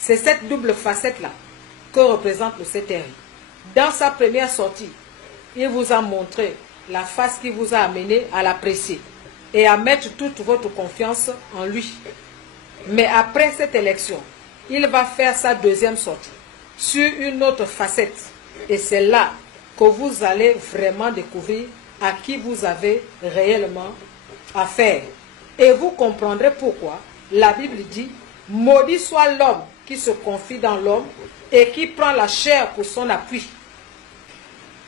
C'est cette double facette-là que représente le CTRI. Dans sa première sortie, il vous a montré la face qui vous a amené à l'apprécier et à mettre toute votre confiance en lui. Mais après cette élection, il va faire sa deuxième sortie sur une autre facette. Et c'est là que vous allez vraiment découvrir à qui vous avez réellement affaire. Et vous comprendrez pourquoi la Bible dit « Maudit soit l'homme qui se confie dans l'homme et qui prend la chair pour son appui. »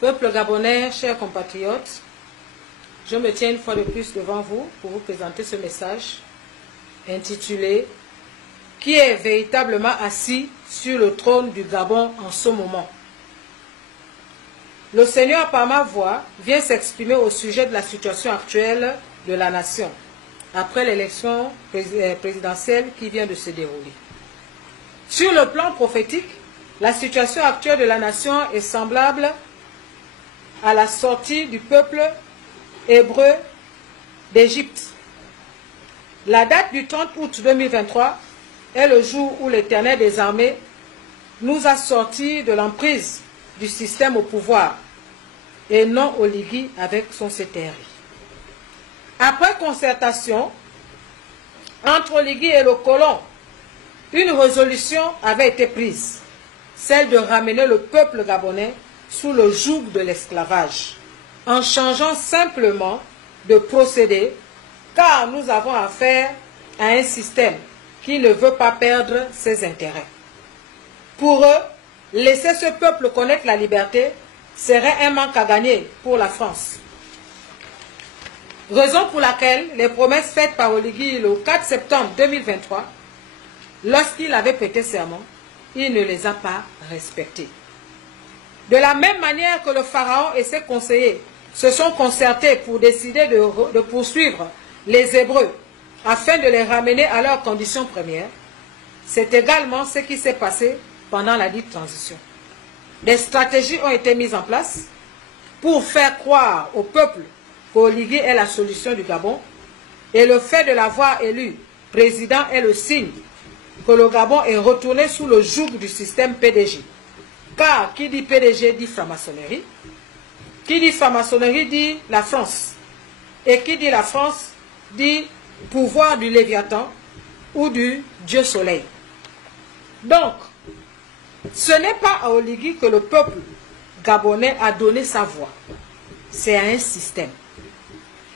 Peuple gabonais, chers compatriotes, je me tiens une fois de plus devant vous pour vous présenter ce message intitulé « Qui est véritablement assis sur le trône du Gabon en ce moment ?» Le Seigneur, par ma voix, vient s'exprimer au sujet de la situation actuelle de la nation, après l'élection présidentielle qui vient de se dérouler. Sur le plan prophétique, la situation actuelle de la nation est semblable à la sortie du peuple hébreu d'Égypte. La date du 30 août 2023 est le jour où l'Éternel des armées nous a sortis de l'emprise du système au pouvoir et non Oligui avec son CTRI. Après concertation entre Oligui et le colon, une résolution avait été prise, celle de ramener le peuple gabonais sous le joug de l'esclavage, en changeant simplement de procédé, car nous avons affaire à un système qui ne veut pas perdre ses intérêts. Pour eux, laisser ce peuple connaître la liberté serait un manque à gagner pour la France. Raison pour laquelle les promesses faites par Oligui le 4 septembre 2023, lorsqu'il avait prêté serment, il ne les a pas respectées. De la même manière que le Pharaon et ses conseillers se sont concertés pour décider de poursuivre les Hébreux afin de les ramener à leurs conditions premières, c'est également ce qui s'est passé pendant la dite transition. Des stratégies ont été mises en place pour faire croire au peuple qu'Oligui est la solution du Gabon, et le fait de l'avoir élu président est le signe que le Gabon est retourné sous le joug du système PDG. Car qui dit PDG dit franc-maçonnerie, qui dit franc-maçonnerie dit la France, et qui dit la France dit pouvoir du Léviathan ou du Dieu Soleil. Donc, ce n'est pas à Oligui que le peuple gabonais a donné sa voix, c'est à un système.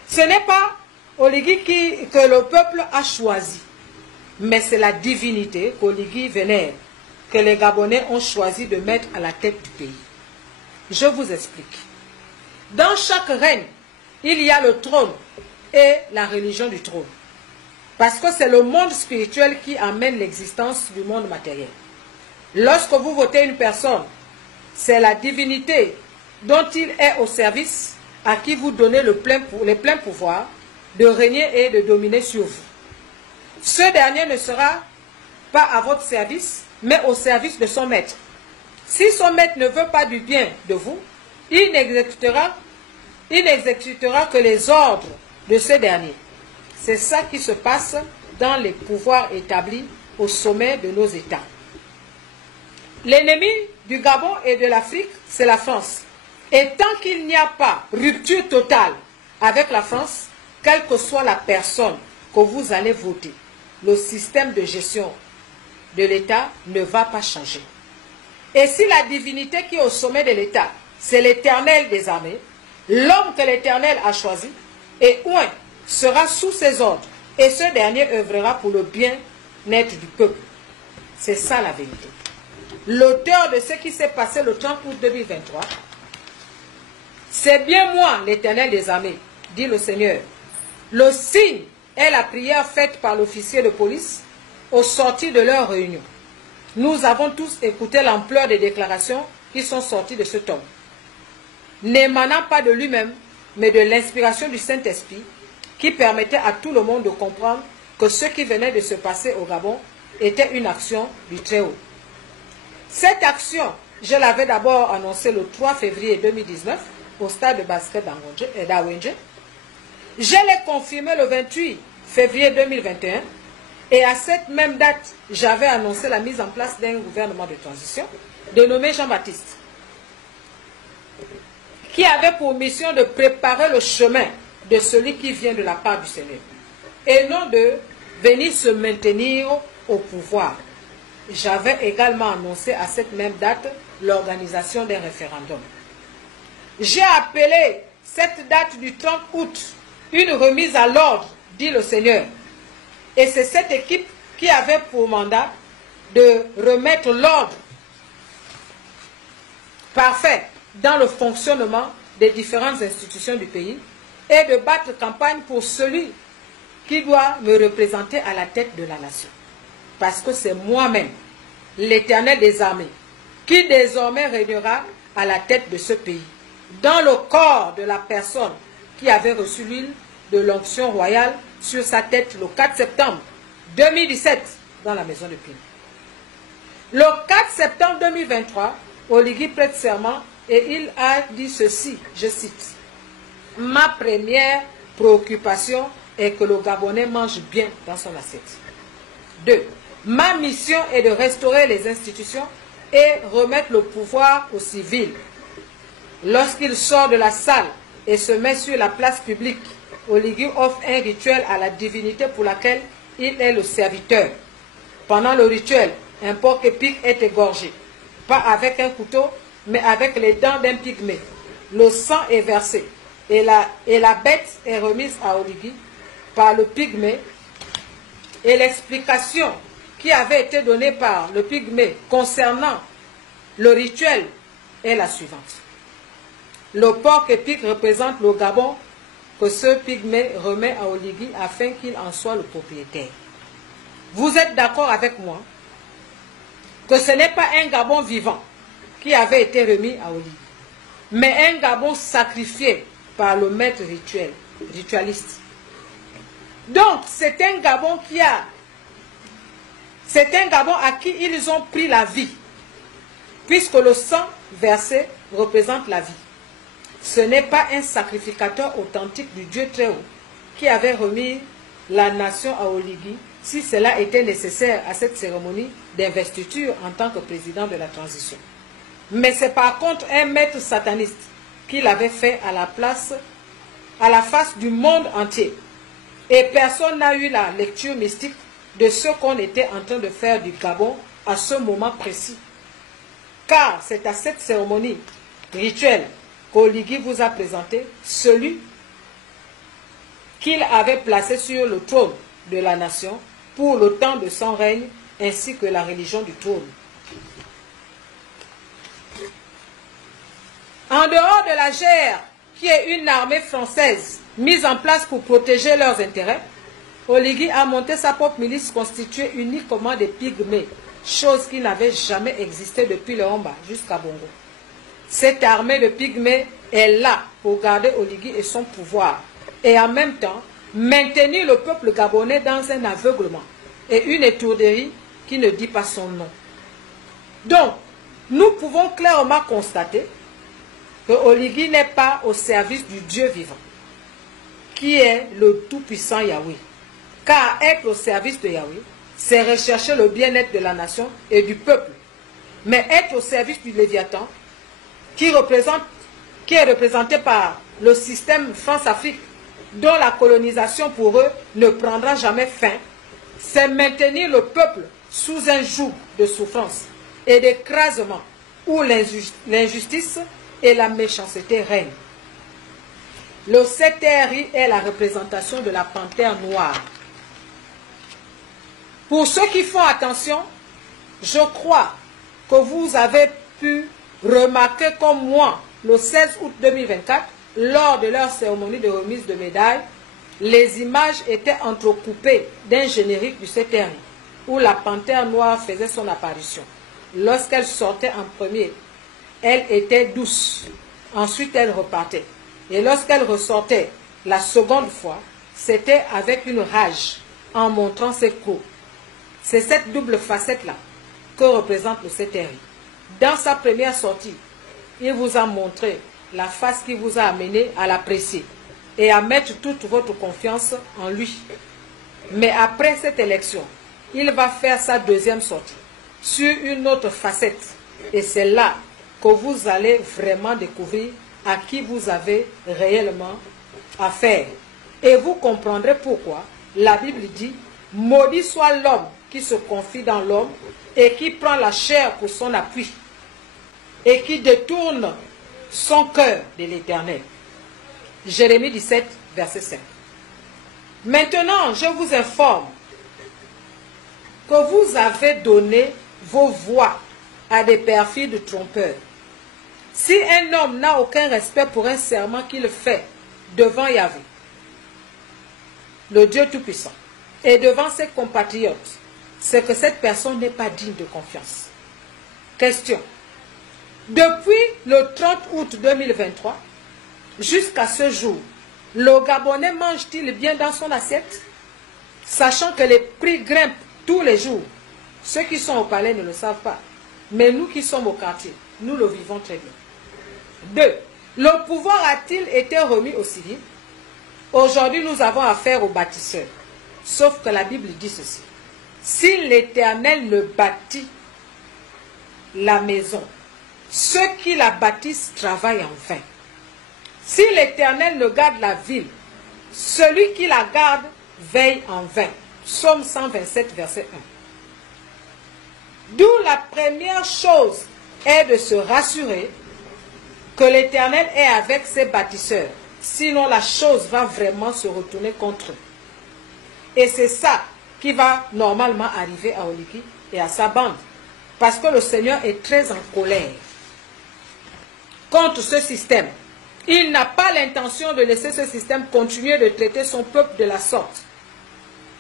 Ce n'est pas Oligui que le peuple a choisi, mais c'est la divinité qu'Oligui vénère, que les Gabonais ont choisi de mettre à la tête du pays. Je vous explique. Dans chaque règne, il y a le trône et la religion du trône. Parce que c'est le monde spirituel qui amène l'existence du monde matériel. Lorsque vous votez une personne, c'est la divinité dont il est au service à qui vous donnez les pleins pouvoirs de régner et de dominer sur vous. Ce dernier ne sera pas à votre service, mais au service de son maître. Si son maître ne veut pas du bien de vous, il n'exécutera que les ordres de ce dernier. C'est ça qui se passe dans les pouvoirs établis au sommet de nos États. L'ennemi du Gabon et de l'Afrique, c'est la France. Et tant qu'il n'y a pas rupture totale avec la France, quelle que soit la personne que vous allez voter, le système de gestion de l'État ne va pas changer. Et si la divinité qui est au sommet de l'État, c'est l'Éternel des armées, l'homme que l'Éternel a choisi, et Ouin sera sous ses ordres, et ce dernier œuvrera pour le bien-être du peuple. C'est ça la vérité. L'auteur de ce qui s'est passé le 30 août 2023, c'est bien moi, l'Éternel des armées, dit le Seigneur. Le signe est la prière faite par l'officier de police au sortir de leur réunion. Nous avons tous écouté l'ampleur des déclarations qui sont sorties de cet homme. N'émanant pas de lui-même, mais de l'inspiration du Saint-Esprit, qui permettait à tout le monde de comprendre que ce qui venait de se passer au Gabon était une action du Très-Haut. Cette action, je l'avais d'abord annoncée le 3 février 2019 au stade de basket d'Awenje. Je l'ai confirmée le 28 février 2021 Et à cette même date, j'avais annoncé la mise en place d'un gouvernement de transition dénommé Jean-Baptiste, qui avait pour mission de préparer le chemin de celui qui vient de la part du Seigneur, et non de venir se maintenir au pouvoir. J'avais également annoncé à cette même date l'organisation d'un référendum. J'ai appelé cette date du 30 août une remise à l'ordre, dit le Seigneur. Et c'est cette équipe qui avait pour mandat de remettre l'ordre parfait dans le fonctionnement des différentes institutions du pays et de battre campagne pour celui qui doit me représenter à la tête de la nation. Parce que c'est moi-même, l'Éternel des armées, qui désormais régnera à la tête de ce pays, dans le corps de la personne qui avait reçu l'huile de l'onction royale sur sa tête le 4 septembre 2017 dans la maison de Pine. Le 4 septembre 2023, Oligui prête serment et il a dit ceci, je cite: « Ma première préoccupation est que le Gabonais mange bien dans son assiette. 2. Ma mission est de restaurer les institutions et remettre le pouvoir aux civils. Lorsqu'il sort de la salle et se met sur la place publique, Oligui offre un rituel à la divinité pour laquelle il est le serviteur. Pendant le rituel, un porc épic est égorgé, pas avec un couteau, mais avec les dents d'un pygmée. Le sang est versé et la bête est remise à Oligui par le pygmée. Et l'explication qui avait été donnée par le pygmée concernant le rituel est la suivante. Le porc épic représente le Gabon que ce pygmée remet à Oligui afin qu'il en soit le propriétaire. Vous êtes d'accord avec moi que ce n'est pas un Gabon vivant qui avait été remis à Oligui, mais un Gabon sacrifié par le maître ritualiste. Donc, c'est un Gabon à qui ils ont pris la vie, puisque le sang versé représente la vie. Ce n'est pas un sacrificateur authentique du Dieu très haut qui avait remis la nation à Oligui si cela était nécessaire à cette cérémonie d'investiture en tant que président de la transition. Mais c'est par contre un maître sataniste qui l'avait fait à la face du monde entier. Et personne n'a eu la lecture mystique de ce qu'on était en train de faire du Gabon à ce moment précis. Car c'est à cette cérémonie rituelle qu'Oligui vous a présenté celui qu'il avait placé sur le trône de la nation pour le temps de son règne, ainsi que la religion du trône. En dehors de la GER, qui est une armée française mise en place pour protéger leurs intérêts, Oligui a monté sa propre milice constituée uniquement des pygmées, chose qui n'avait jamais existé depuis le Homba jusqu'à Bongo. Cette armée de pygmées est là pour garder Oligui et son pouvoir, et en même temps maintenir le peuple gabonais dans un aveuglement et une étourderie qui ne dit pas son nom. Donc, nous pouvons clairement constater que Oligui n'est pas au service du Dieu vivant, qui est le tout-puissant Yahweh. Car être au service de Yahweh, c'est rechercher le bien-être de la nation et du peuple. Mais être au service du Léviathan, qui est représenté par le système France-Afrique, dont la colonisation pour eux ne prendra jamais fin, c'est maintenir le peuple sous un joug de souffrance et d'écrasement où l'injustice et la méchanceté règnent. Le CTRI est la représentation de la panthère noire. Pour ceux qui font attention, je crois que vous avez pu remarquer comme moi, le 16 août 2024, lors de leur cérémonie de remise de médailles, les images étaient entrecoupées d'un générique du CTRI, où la panthère noire faisait son apparition. Lorsqu'elle sortait en premier, elle était douce. Ensuite, elle repartait. Et lorsqu'elle ressortait la seconde fois, c'était avec une rage, en montrant ses crocs. C'est cette double facette-là que représente le CTRI. Dans sa première sortie, il vous a montré la face qui vous a amené à l'apprécier et à mettre toute votre confiance en lui. Mais après cette élection, il va faire sa deuxième sortie sur une autre facette. Et c'est là que vous allez vraiment découvrir à qui vous avez réellement affaire. Et vous comprendrez pourquoi la Bible dit « Maudit soit l'homme qui se confie dans l'homme et qui prend la chair pour son appui et qui détourne son cœur de l'Éternel. » Jérémie 17, verset 5. Maintenant, je vous informe que vous avez donné vos voix à des perfides trompeurs. Si un homme n'a aucun respect pour un serment qu'il fait devant Yahvé, le Dieu Tout-Puissant, et devant ses compatriotes, c'est que cette personne n'est pas digne de confiance. Question. Depuis le 30 août 2023, jusqu'à ce jour, le Gabonais mange-t-il bien dans son assiette? Sachant que les prix grimpent tous les jours. Ceux qui sont au palais ne le savent pas. Mais nous qui sommes au quartier, nous le vivons très bien. 2. Le pouvoir a-t-il été remis aux civils? Aujourd'hui, nous avons affaire aux bâtisseurs. Sauf que la Bible dit ceci. Si l'Éternel ne bâtit la maison, ceux qui la bâtissent travaillent en vain. Si l'Éternel ne garde la ville, celui qui la garde veille en vain. Psaume 127, verset 1. D'où la première chose est de se rassurer que l'Éternel est avec ses bâtisseurs. Sinon, la chose va vraiment se retourner contre eux. Et c'est ça qui va normalement arriver à Oliki et à sa bande. Parce que le Seigneur est très en colère contre ce système. Il n'a pas l'intention de laisser ce système continuer de traiter son peuple de la sorte.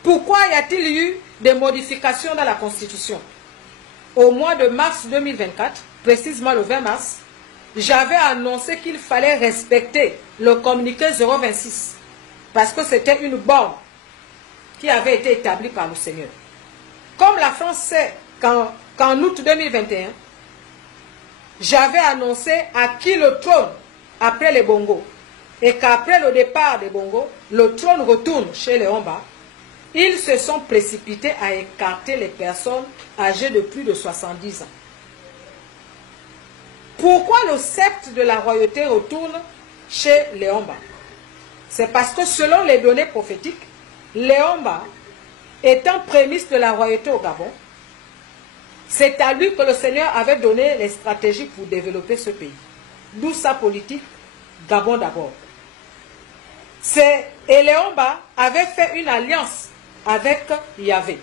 Pourquoi y a-t-il eu des modifications dans la Constitution? Au mois de mars 2024, précisément le 20 mars, j'avais annoncé qu'il fallait respecter le communiqué 026 parce que c'était une borne qui avait été établie par le Seigneur. Comme la France sait qu'en août 2021, j'avais annoncé à qui le trône après les Bongos et qu'après le départ des Bongos, le trône retourne chez les Homba, ils se sont précipités à écarter les personnes âgées de plus de 70 ans. Pourquoi le sceptre de la royauté retourne chez les Homba? C'est parce que selon les données prophétiques, les Homba, étant prémisse de la royauté au Gabon, c'est à lui que le Seigneur avait donné les stratégies pour développer ce pays. D'où sa politique, Gabon d'abord. Et les Homba avaient fait une alliance avec Yahvé,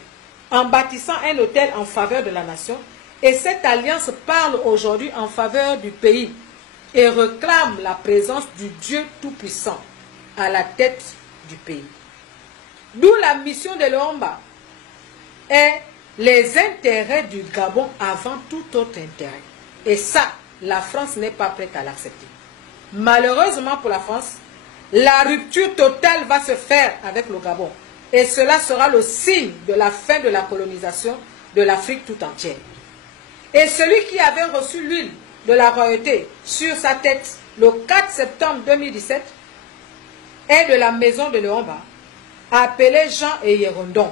en bâtissant un hôtel en faveur de la nation. Et cette alliance parle aujourd'hui en faveur du pays et réclame la présence du Dieu Tout-Puissant à la tête du pays. D'où la mission de l'Omba est les intérêts du Gabon avant tout autre intérêt. Et ça, la France n'est pas prête à l'accepter. Malheureusement pour la France, la rupture totale va se faire avec le Gabon. Et cela sera le signe de la fin de la colonisation de l'Afrique tout entière. Et celui qui avait reçu l'huile de la royauté sur sa tête le 4 septembre 2017 est de la maison de Léomba, appelé Jean et Yérondon.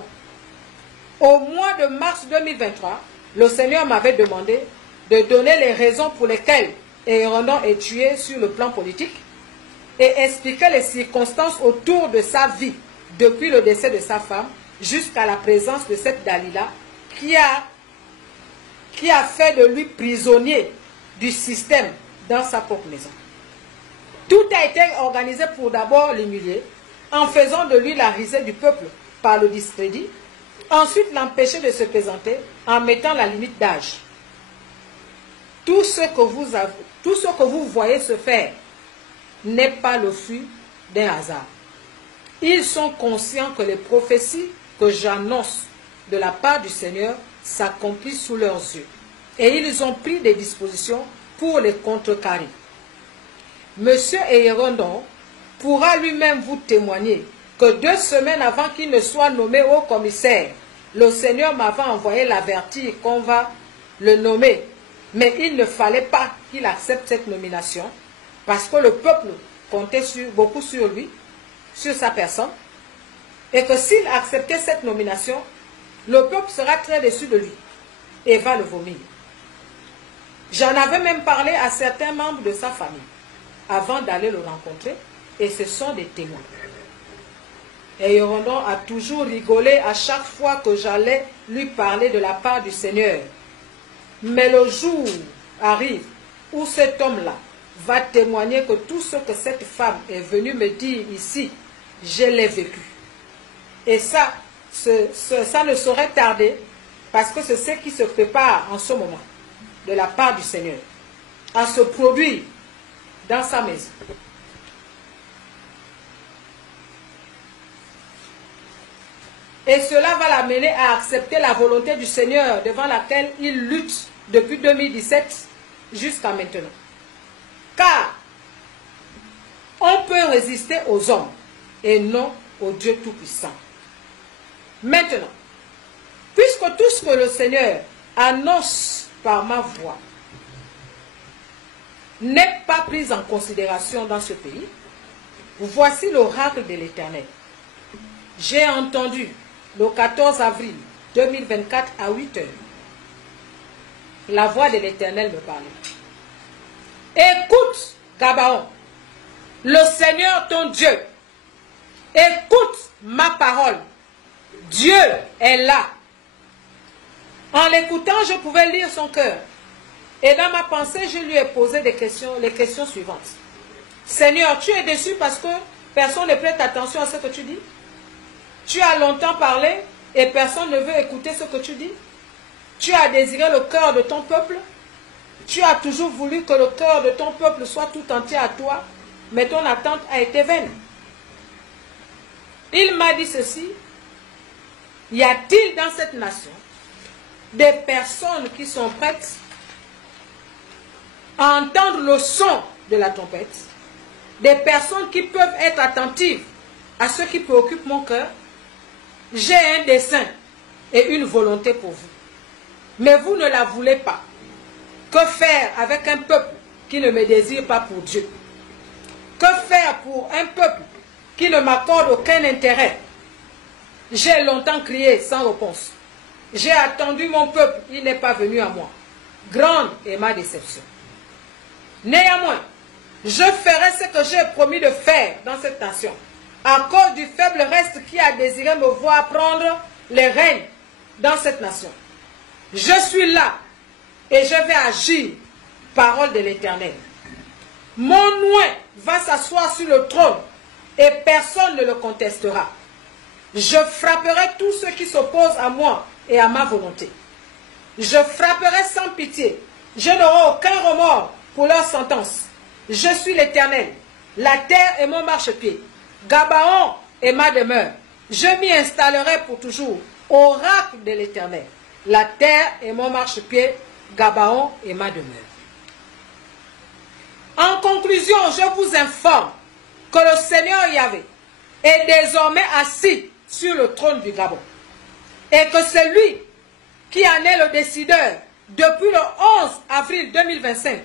Au mois de mars 2023, le Seigneur m'avait demandé de donner les raisons pour lesquelles Yérondon est tué sur le plan politique et expliquer les circonstances autour de sa vie depuis le décès de sa femme jusqu'à la présence de cette Dalila qui a fait de lui prisonnier du système dans sa propre maison. Tout a été organisé pour d'abord l'humilier, en faisant de lui la risée du peuple par le discrédit, ensuite l'empêcher de se présenter en mettant la limite d'âge. Tout ce que vous voyez se faire n'est pas le fruit d'un hasard. Ils sont conscients que les prophéties que j'annonce de la part du Seigneur s'accomplissent sous leurs yeux. Et ils ont pris des dispositions pour les contrecarrer. Monsieur Yérondon pourra lui-même vous témoigner que 2 semaines avant qu'il ne soit nommé haut commissaire, le Seigneur m'avait envoyé l'avertir qu'on va le nommer. Mais il ne fallait pas qu'il accepte cette nomination parce que le peuple comptait beaucoup sur lui, sur sa personne. et que s'il acceptait cette nomination, le peuple sera très déçu de lui et va le vomir. J'en avais même parlé à certains membres de sa famille avant d'aller le rencontrer, et ce sont des témoins. Et Yorondon a toujours rigolé à chaque fois que j'allais lui parler de la part du Seigneur. Mais le jour arrive où cet homme-là va témoigner que tout ce que cette femme est venue me dire ici, je l'ai vécu. Et ça ne saurait tarder, parce que c'est ce qui se prépare en ce moment, de la part du Seigneur, à se produire dans sa maison. Et cela va l'amener à accepter la volonté du Seigneur devant laquelle il lutte depuis 2017 jusqu'à maintenant. Car on peut résister aux hommes et non au Dieu Tout-Puissant. Maintenant, puisque tout ce que le Seigneur annonce par ma voix n'est pas pris en considération dans ce pays, voici l'oracle de l'Éternel. J'ai entendu le 14 avril 2024 à 8 heures la voix de l'Éternel me parlait. Écoute, Gabaon, le Seigneur ton Dieu, écoute ma parole. Dieu est là. En l'écoutant, je pouvais lire son cœur. Et dans ma pensée, je lui ai posé les questions suivantes. Seigneur, tu es déçu parce que personne ne prête attention à ce que tu dis? Tu as longtemps parlé et personne ne veut écouter ce que tu dis? Tu as désiré le cœur de ton peuple? Tu as toujours voulu que le cœur de ton peuple soit tout entier à toi, mais ton attente a été vaine. Il m'a dit ceci: y a-t-il dans cette nation des personnes qui sont prêtes à entendre le son de la trompette, des personnes qui peuvent être attentives à ce qui préoccupe mon cœur? J'ai un dessein et une volonté pour vous, mais vous ne la voulez pas. Que faire avec un peuple qui ne me désire pas pour Dieu? Que faire pour un peuple qui ne m'accorde aucun intérêt? J'ai longtemps crié sans réponse. J'ai attendu mon peuple, il n'est pas venu à moi. Grande est ma déception. Néanmoins, je ferai ce que j'ai promis de faire dans cette nation, à cause du faible reste qui a désiré me voir prendre les règnes dans cette nation. Je suis là et je vais agir, parole de l'Éternel. Mon oint va s'asseoir sur le trône et personne ne le contestera. Je frapperai tous ceux qui s'opposent à moi et à ma volonté. Je frapperai sans pitié. Je n'aurai aucun remords pour leur sentence. Je suis l'Éternel. La terre est mon marchepied. Gabaon est ma demeure. Je m'y installerai pour toujours. Oracle de l'Éternel. La terre est mon marchepied. Gabaon est ma demeure. En conclusion, je vous informe que le Seigneur Yahvé est désormais assis sur le trône du Gabon. Et que c'est lui qui en est le décideur depuis le 11 avril 2025,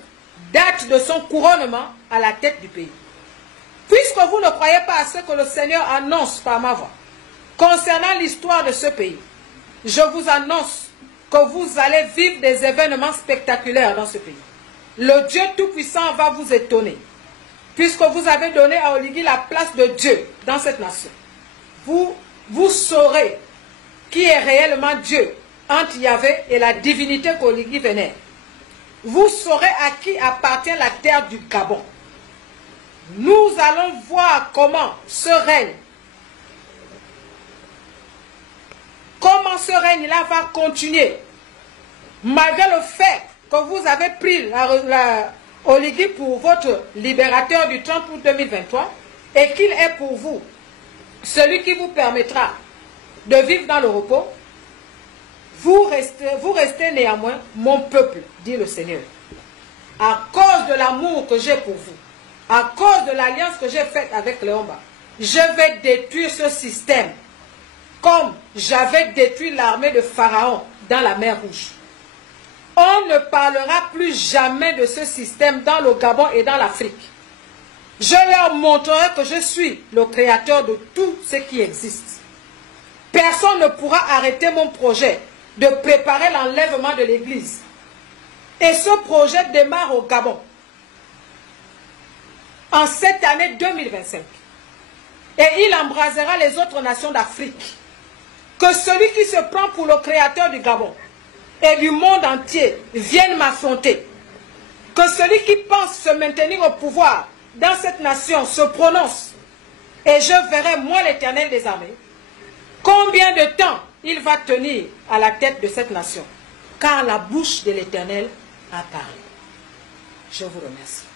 date de son couronnement à la tête du pays. Puisque vous ne croyez pas à ce que le Seigneur annonce par ma voix concernant l'histoire de ce pays, je vous annonce que vous allez vivre des événements spectaculaires dans ce pays. Le Dieu Tout-Puissant va vous étonner, puisque vous avez donné à Oligui la place de Dieu dans cette nation. Vous saurez qui est réellement Dieu entre Yahvé et la divinité qu'Oligui vénère. Vous saurez à qui appartient la terre du Gabon. Nous allons voir comment ce règne-là va continuer, malgré le fait que vous avez pris Oligui pour votre libérateur du 30 août 2023 et qu'il est pour vous celui qui vous permettra de vivre dans le repos. Vous restez néanmoins mon peuple, dit le Seigneur. À cause de l'amour que j'ai pour vous, à cause de l'alliance que j'ai faite avec Léomba, je vais détruire ce système comme j'avais détruit l'armée de Pharaon dans la mer Rouge. On ne parlera plus jamais de ce système dans le Gabon et dans l'Afrique. Je leur montrerai que je suis le créateur de tout ce qui existe. personne ne pourra arrêter mon projet de préparer l'enlèvement de l'Église. Et ce projet démarre au Gabon en cette année 2025. Et il embrasera les autres nations d'Afrique. Que celui qui se prend pour le créateur du Gabon et du monde entier vienne m'affronter. Que celui qui pense se maintenir au pouvoir dans cette nation se prononce. Et je verrai, moi l'Éternel des armées, combien de temps il va tenir à la tête de cette nation. Car la bouche de l'Éternel a parlé. Je vous remercie.